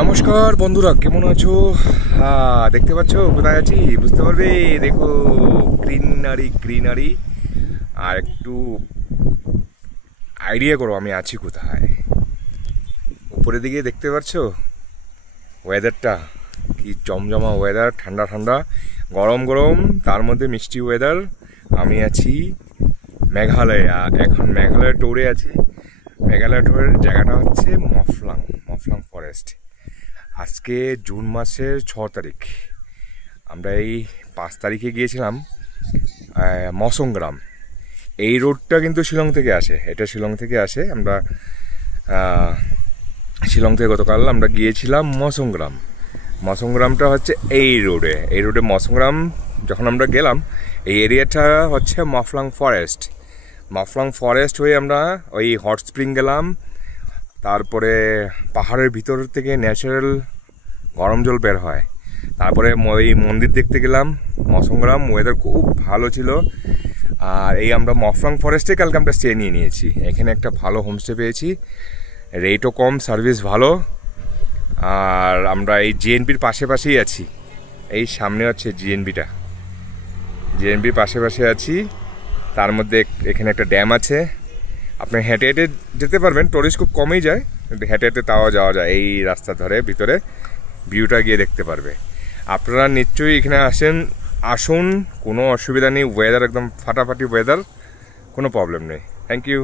নমস্কার বন্ধুরা, কেমন আছো? দেখতে পাচ্ছ কোথায় আছি? বুঝতে পারবে। দেখো, গ্রিনারি গ্রিনারি। আর একটু আইডিয়া করো আমি আছি কোথায়। উপরের দিকে দেখতে পাচ্ছ ওয়েদারটা, কি জমজমা ওয়েদার, ঠান্ডা ঠান্ডা, গরম গরম, তার মধ্যে মিষ্টি ওয়েদার। আমি আছি মেঘালয়ে। এখন মেঘালয় ট্যুরে আছি। মেঘালয় ট্যুরের জায়গাটা হচ্ছে মফলাং ফরেস্ট। আজকে জুন মাসের 6 তারিখ। আমরা এই 5 তারিখে গিয়েছিলাম মৌসংগ্রাম। এই রোডটা কিন্তু শিলং থেকে আসে, এটা শিলং থেকে আসে। আমরা শিলং থেকে গতকাল আমরা গিয়েছিলাম মৌসংগ্রামটা হচ্ছে এই রোডে মৌসংগ্রাম। যখন আমরা গেলাম, এই এরিয়াটা হচ্ছে মফলাং ফরেস্ট হয়ে আমরা ওই হট স্প্রিং গেলাম। তারপরে পাহাড়ের ভিতর থেকে ন্যাচারাল গরম জল বের হয়। তারপরে ওই মন্দির দেখতে গেলাম মৌসংগ্রাম। ওয়েদার খুব ভালো ছিল। আর এই আমরা মফলাং ফরেস্টে কালকে আমরা স্টে নিয়েছি। এখানে একটা ভালো হোমস্টে পেয়েছি, রেটও কম, সার্ভিস ভালো। আর আমরা এই জিএনপির পাশেই আছি। এই সামনে হচ্ছে জিএনপির পাশে আছি। তার মধ্যে এখানে একটা ড্যাম আছে। আপনি হেঁটে হেঁটে যেতে পারবেন, টুরিস্ট খুব কমই যায়, কিন্তু হেঁটে হেঁটে তাও যাওয়া যায়। এই রাস্তা ধরে ভিতরে ভিউটা গিয়ে দেখতে পারবে। আপনারা নিশ্চয়ই এখানে আসুন, কোনো অসুবিধা নেই। ওয়েদার একদম ফাটাফাটি ওয়েদার, কোনো প্রবলেম নেই। Thank you.